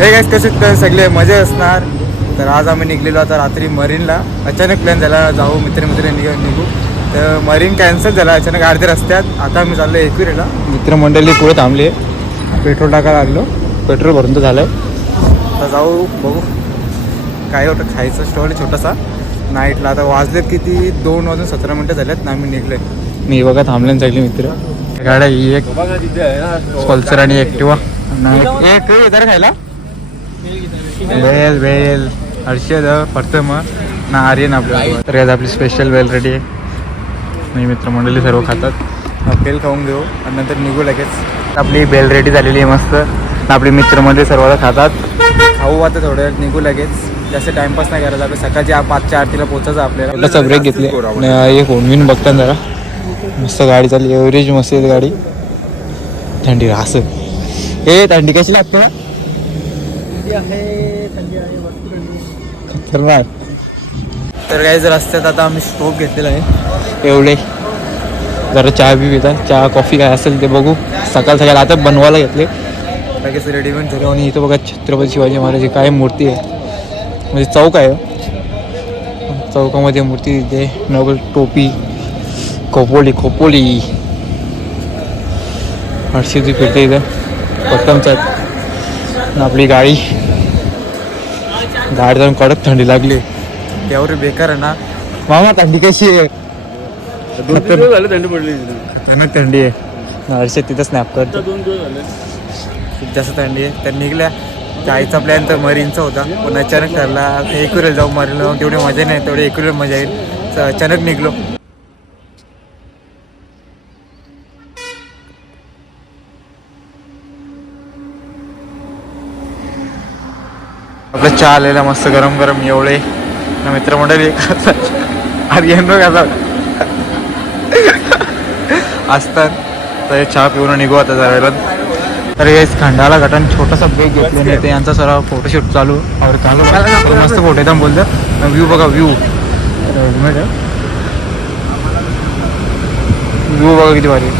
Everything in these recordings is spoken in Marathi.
हे काय कसे प्लॅन सगळे? मजा असणार. तर आज आम्ही निघलेलो आता रात्री मरीनला. अचानक प्लॅन झाला जाऊ मित्र मित्र निघ निघू. तर मरीन कॅन्सल झाला अचानक अर्ध्या रस्त्यात. आता आम्ही चाललो एकविरेला मित्रमंडळी पुढे थांबले. पेट्रोल टाकायला लागलो. पेट्रोल भरून तर झालं आता जाऊ बघू. काय होतं खायचं स्टॉल छोटासा. नाईटला आता वाजलेत किती? दोन वाजून सतरा मिनटं झाल्यात ना आम्ही निघलोय. मी बघा थांबले सगळे मित्र. गाड्या ही एक पल्सर आणि ॲक्टिवा एक येतात खायला वेल वेल. हर्षद मग ना आर्यन आपलं तर आज आपली स्पेशल वेल रेडी आहे. मी मित्रमंडळी सर्व खातात. बेल खाऊन घेऊ आणि नंतर निघू लगेच. आपली बेल रेडी झालेली आहे मस्त. आपली मित्रमंडळी सर्व खातात. खाऊ आता थोडं निघू लगेच. जास्त टाइमपास नाही करायचा. आपल्या सकाळची आ- पाचच्या आरतीला पोचायचं आपल्याला. छोटासा ब्रेक घेतले एक फोन बिन बघता जरा. मस्त गाडी चालली. एव्हरेज मस्त गाडी. थंडी असं. हे थंडी कशी लागते? खतरनाक तर काही जर रस्त्यात आता आम्ही स्टोप घेतलेला आहे. एवढे. जरा चहा बी पिता. चहा कॉफी काय असेल ते बघू. सकाळ सकाळ आता बनवायला घेतले. लगेच रेडीमेड झाले. आणि इथं बघा छत्रपती शिवाजी महाराज काय मूर्ती आहे. म्हणजे चौक आहे. चौकामध्ये मूर्ती तिथे नवल टोपी. खोपोली खोपोली. हर्षदी फिरते इथं. पट्टमचा आणि आपली गाडी. गाडी जाऊन कडक थंडी लागली. त्यावर बेकार आहे ना. मामा थंडी कशी आहे? थंडी पडली खतरनाक थंडी आहे. हर्षद तिथं स्नॅप करतो खूप जास्त थंडी आहे. तर निघल्या. जायचा प्लॅन तर मरीनचा होता. पण अचानक ठरला. एकुरेल जाऊ मरीनला जाऊन तेवढी मजा नाही. तेवढी एकुरेल मजा येईल. तर अचानक निघलो. आपलं चहा आलेला मस्त गरम गरम एवढे. ना मित्रमंडळी असतात. तर चहा पिऊन निघू आता जरा तर हे खंडाला गटान छोटासा ब्रेक घेतल्याने ते यांचा सर्व फोटोशूट चालू और चालू मस्त फोटो येतात बोलतं व्ह्यू बघा व्ह्यू व्ह्यू बघा किती भारी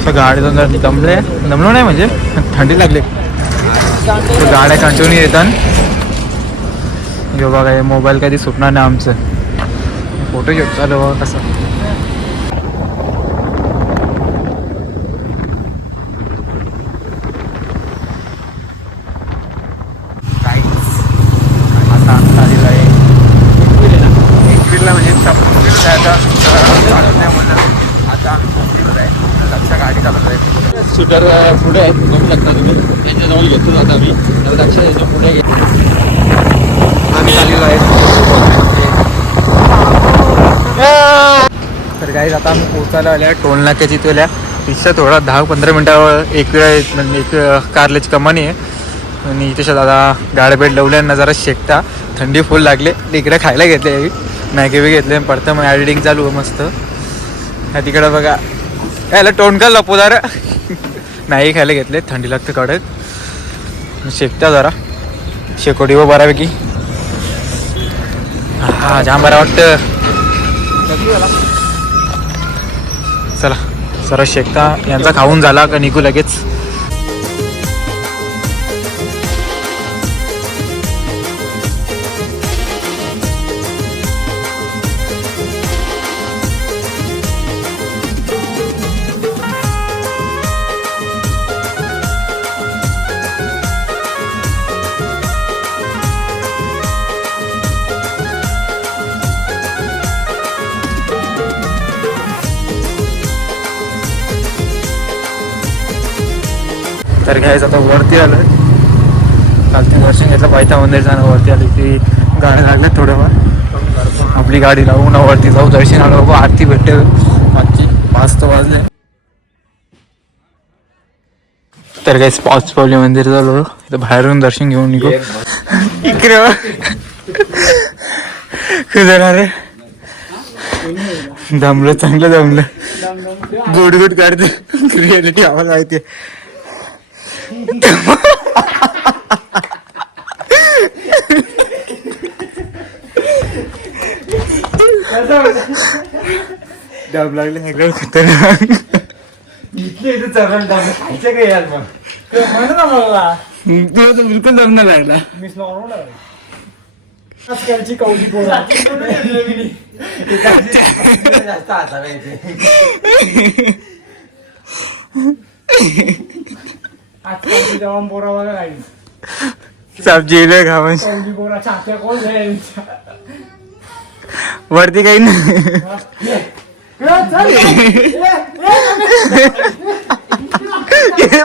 मस्त गाडी जर दमले. दमलो नाही म्हणजे थंडी लागली. गाड्या कंटिन्यू येतात. हे बघा हे मोबाईल कधी सुटणार नाही आमचं. फोटो फोटोशूट चालू कसं आता आमचा आलेला आहे एकवीरला म्हणजे एकवीरला जायचा आता आम्ही आहे लक्ष गाडी चालत मीटर पुढे आहेत. बघू शकता तुम्ही. त्यांच्याजवळ घेतो आता आम्ही तर लक्ष द्यायचं पुढे घेतो आम्ही आलेलो आहे. तर काही आता आम्ही पोचायला आल्या टोल नाक्याची तुला तिथं थोडा दहा पंधरा मिनटावर एक वेळ म्हणजे एक कारल्याची कमानी आहे. आणि तशा दादा गाड्या पेट लावल्यांना जरा शेकता. थंडी फुल लागले. तिकडे खायला घेतले मॅगी बी घेतले पडतं मग ॲडिटिंग चालू आहे मस्त. ह्या तिकडं बघा. याला टोनका लपोदार मॅगी खायला घेतले थंडी लागते कडक. शेकता जरा. शेकोटी व बऱ्यापैकी. हा जाम बरं वाटतं. चला सरळ शेकता. यांचा खाऊन झाला का निघू लगेच? तर घ्यायचं आता वरती आलं. काल ते दर्शन घेतलं पायथा मंदिर जाणं वरती आली ती गाड्या लागल्यात थोड्याफार. आपली गाडी लावू ना वरती जाऊ दर्शन आलो बघू आरती भेटते. आजची पाच तर वाजले. तर काही पाच पावले मंदिर झालो. इथं बाहेरून दर्शन घेऊन निघू. इकडे. कुठं रे दमलं चांगलं दमलं. गोड गोड काढते. रियालिटी आवाज माहिती डाब लागले सगळं खतरनाक. चरण डबे खायचे काय यार मग? म्हणत ना मला? तुला तर बिलकुल जमणार लागला. मिस आजकालची कौली जास्त असावे आजकालची जेवण पोरा बघा काही सब्जी लय खावं कौली पोरा छात्या कोण जाईल? वरती काही नाही.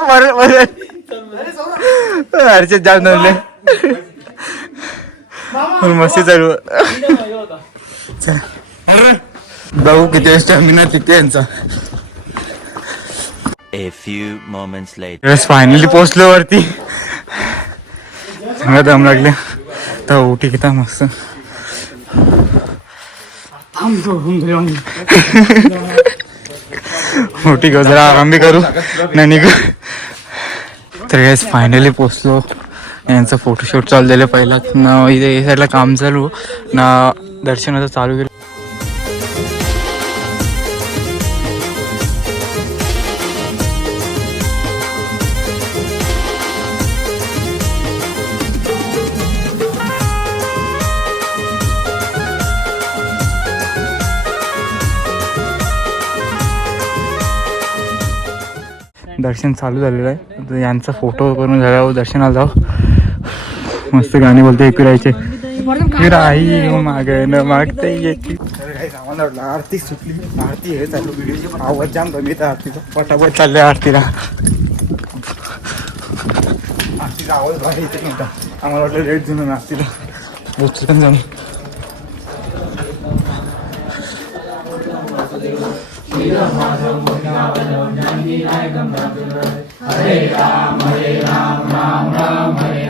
बरं बरं. हर्षद जाम नवले मस्ती चालू. चला. बघू किती स्टॅमिना तिथे यांचा. A few moments later. बस फायनली पोहोचलो वरती. चांगला दम लागले. तर उठी किता मस्त. उठी घेऊ जरा आराम बी करू. नाही निघू. तर गॅस फायनली पोचलो यांचं फोटोशूट चालू झालं पहिला. ना इथे साईडला काम चालू. ना दर्शनाचं चालू केलं. दर्शन चालू झालेलं आहे. तर यांचा फोटो करून झाल्यावर हो, दर्शनाला जाऊ. मस्त गाणी बोलते ऐकू राहायचे. आई माग न मागते येते आरती सुटली. आरती हे चालू. व्हिडिओची आवाज जाम कमी येतं आरतीचा. पटापट चालले आरतीला. आरतीचा आवाज बाहेर नव्हता आम्हाला वाटलं लेट जुनं आरतीला. दुसरं जाऊन हरे राम हरे राम राम राम हरे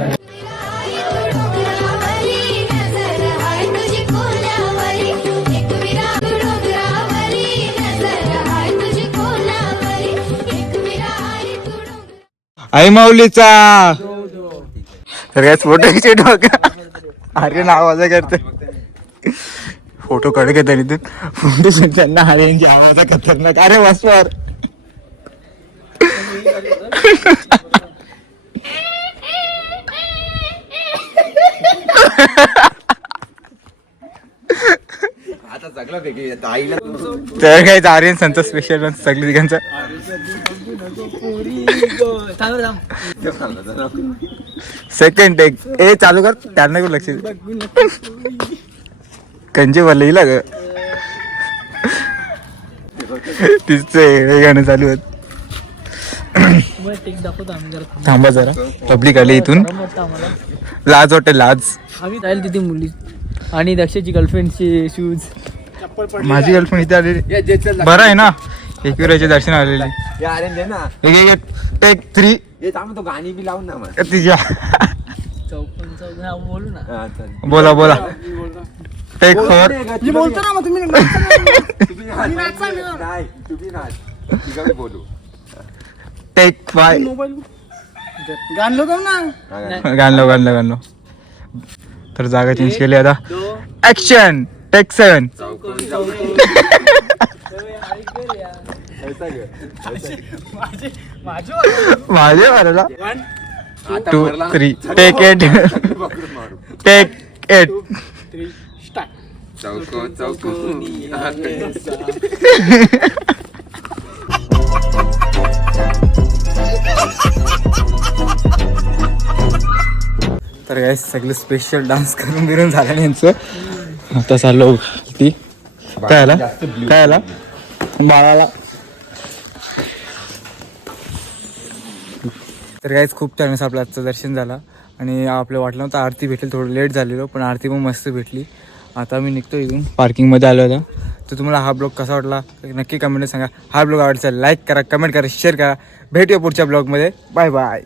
आई माऊलीचा तर काय फोटो शूट बघा अरे आवाज करते फोटो कडे घेत इथून फोटो शूट त्यांना अरेंज आवाजा खतरनाक. अरे वासवर आता जगला वेगळी आता आईला तर काय आर्यन संत स्पेशल सगळी तिघांचं सेकंड टेक ए चालू कर. त्यांना लक्ष कंचे भरले हिला ग. तिचे हे गाणं चालू आहेत टेक दाखवतो आम्ही जरा थांबा जरा. पब्लिक आली इथून. लाज वाटते लाज आम्ही जाईल तिथे मुली. आणि दक्षाची गर्लफ्रेंडचे शूज माझी गर्लफ्रेंड इथे आलेली. बरं आहे ना. एकविराचे दर्शन आलेली. एक एक टेक थ्री ये थांब तो गाणी बी लावून ना तिच्या चौपन चौपन बोलू ना. चल. बोला बोला. Take four. मी बोलतो ना मग तुम्ही. तुम्ही नाच. नाही तुम्ही नाच. तिघं बी बोलू. Take five. गाणलो का ना. गाणलो गाणलो गाणलो तर जागा चेंज केली आता. ऍक्शन टेक सेवन माझे मारायला आता टू भरला. थ्री टेक एट पकडून मारू. टेक एट चौको चौको तर काय सगळं स्पेशल डान्स करून बिरून झालं यांचं. आता चाललो ती काय आला? काय आला? बाळाला. तर काहीच खूप छान असं आपलं आजचं दर्शन झालं. आणि आपलं वाटलं होतं आरती भेटेल थोडं लेट झालेलो पण आरती पण मस्त भेटली. आता मी निघतो इथून. पार्किंगमध्ये आलो होता तर तुम्हाला हा ब्लॉग कसा वाटला? नक्की कमेंट सांगा. हा ब्लॉग आवडचा लाईक करा कमेंट करा शेअर करा. भेटूया पुढच्या ब्लॉगमध्ये. Bye bye